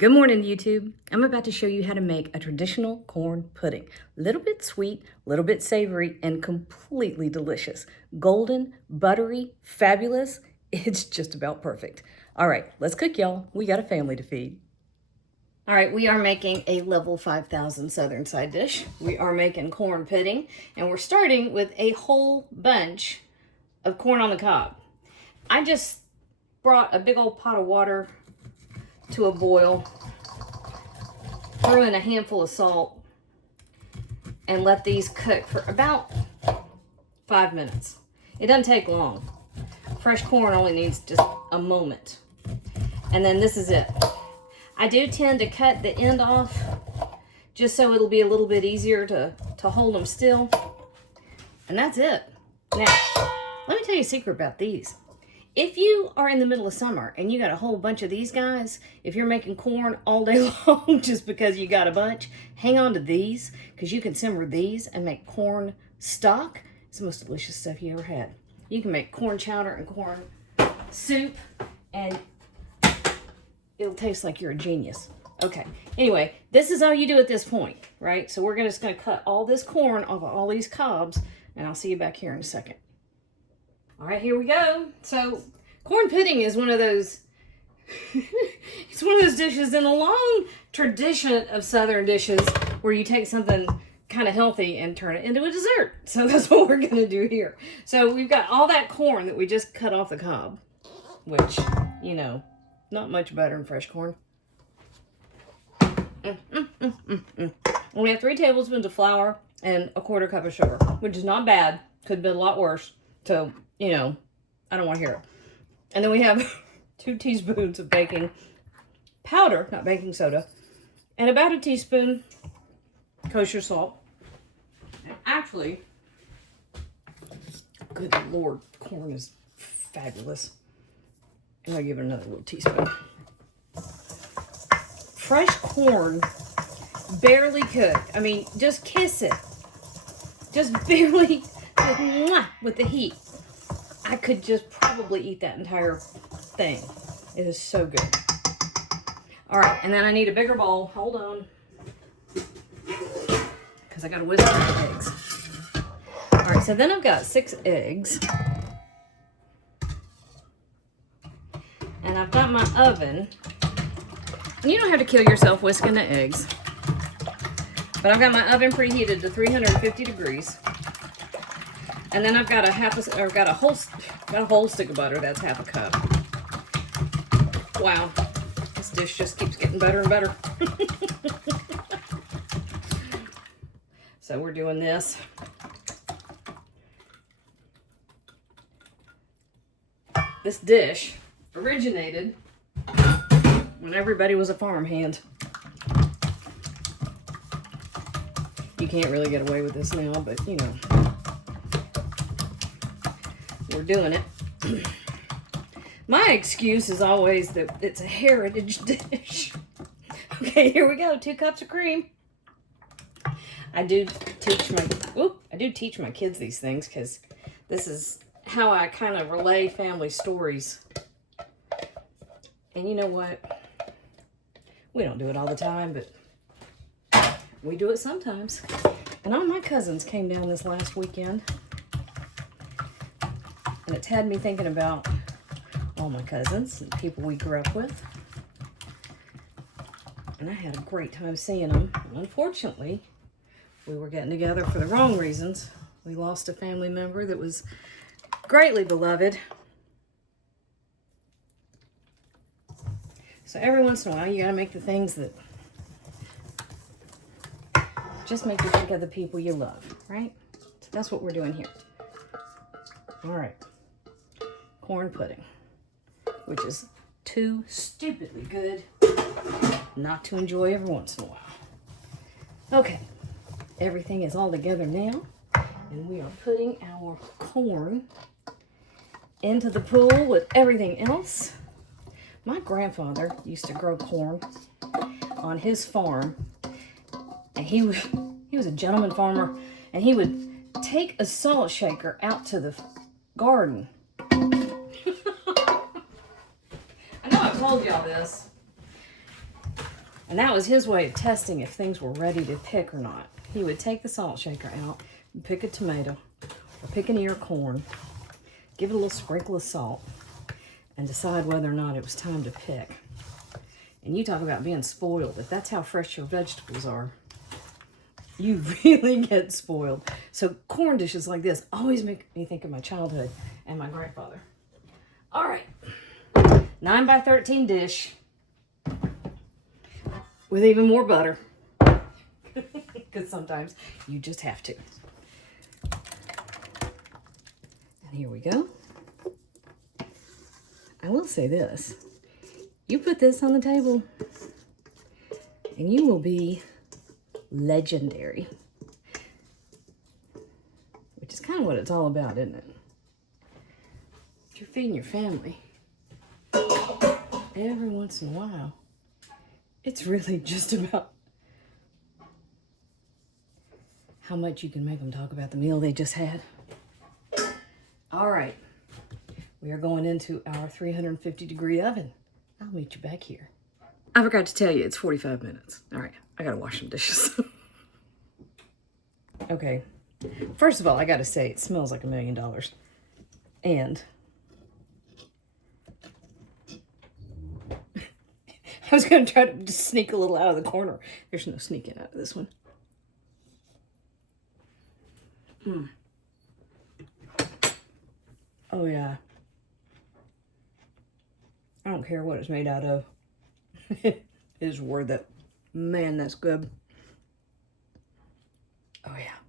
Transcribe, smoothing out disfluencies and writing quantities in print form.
Good morning, YouTube. I'm about to show you how to make a traditional corn pudding. A little bit sweet, a little bit savory, and completely delicious. Golden, buttery, fabulous. It's just about perfect. All right, let's cook, y'all. We got a family to feed. All right, we are making a level 5000 Southern side dish. We are making corn pudding, and we're starting with a whole bunch of corn on the cob. I just brought a big old pot of water to a boil, threw in a handful of salt, and let these cook for about 5 minutes. It doesn't take long. Fresh corn only needs just a moment. And then this is it. I do tend to cut the end off just so it'll be a little bit easier to hold them still. And that's it. Now, let me tell you a secret about these. If you are in the middle of summer and you got a whole bunch of these guys, if you're making corn all day long just because you got a bunch, hang on to these because you can simmer these and make corn stock. It's the most delicious stuff you ever had. You can make corn chowder and corn soup and it'll taste like you're a genius. Okay, anyway, this is all you do at this point, right? So we're just gonna cut all this corn off of all these cobs and I'll see you back here in a second. All right, here we go. So corn pudding is one of those, it's one of those dishes in a long tradition of Southern dishes where you take something kind of healthy and turn it into a dessert. So that's what we're gonna do here. So we've got all that corn that we just cut off the cob, which, you know, not much better than fresh corn. We have 3 tablespoons of flour and a 1/4 cup of sugar, which is not bad. Could have been a lot worse. So, you know, I don't want to hear it. And then we have 2 teaspoons of baking powder, not baking soda, and about a teaspoon kosher salt. And actually, good Lord, corn is fabulous. And I'll give it another little teaspoon. Fresh corn, barely cooked. I mean, just kiss it. Just barely, just mwah, with the heat. I could just probably eat that entire thing. It is so good. All right, and then I need a bigger bowl. Hold on. Because I got to whisk up the eggs. All right, so then I've got 6 eggs. And I've got my oven. And you don't have to kill yourself whisking the eggs. But I've got my oven preheated to 350 degrees. And then I've got a whole stick of butter. That's half a cup. Wow, this dish just keeps getting better and better. So we're doing this. This dish originated when everybody was a farmhand. You can't really get away with this now, but you know. We're doing it. My excuse is always that it's a heritage dish. Okay, here we go. 2 cups of cream. I do teach my kids these things because this is how I kind of relay family stories. And you know what? We don't do it all the time, but we do it sometimes. And all my cousins came down this last weekend. And it's had me thinking about all my cousins and people we grew up with. And I had a great time seeing them. Unfortunately, we were getting together for the wrong reasons. We lost a family member that was greatly beloved. So every once in a while, you gotta make the things that just make you think of the people you love, right? So that's what we're doing here. All right. Corn pudding, which is too stupidly good not to enjoy every once in a while. Okay, everything is all together now, and we are putting our corn into the pool with everything else. My grandfather used to grow corn on his farm, and he was a gentleman farmer, and he would take a salt shaker out to the garden. I know I've told y'all this, And that was his way of testing if things were ready to pick or not. He would take the salt shaker out and pick a tomato or pick an ear of corn, give it a little sprinkle of salt, and decide whether or not it was time to pick. And you talk about being spoiled. If that's how fresh your vegetables are, you really get spoiled. So corn dishes like this always make me think of my childhood and my grandfather. All right, 9 by 13 dish with even more butter, because sometimes you just have to. And here we go. I will say this. You put this on the table and you will be legendary. Which is kind of what it's all about, isn't it? If you're feeding your family every once in a while, it's really just about how much you can make them talk about the meal they just had. All right, we are going into our 350-degree oven. I'll meet you back here. I forgot to tell you, it's 45 minutes. All right, I gotta wash some dishes. Okay, first of all, I gotta say, it smells like $1 million. And I was gonna try to just sneak a little out of the corner. There's no sneaking out of this one. Oh yeah. I don't care what it's made out of. It is worth it. Man, that's good. Oh yeah.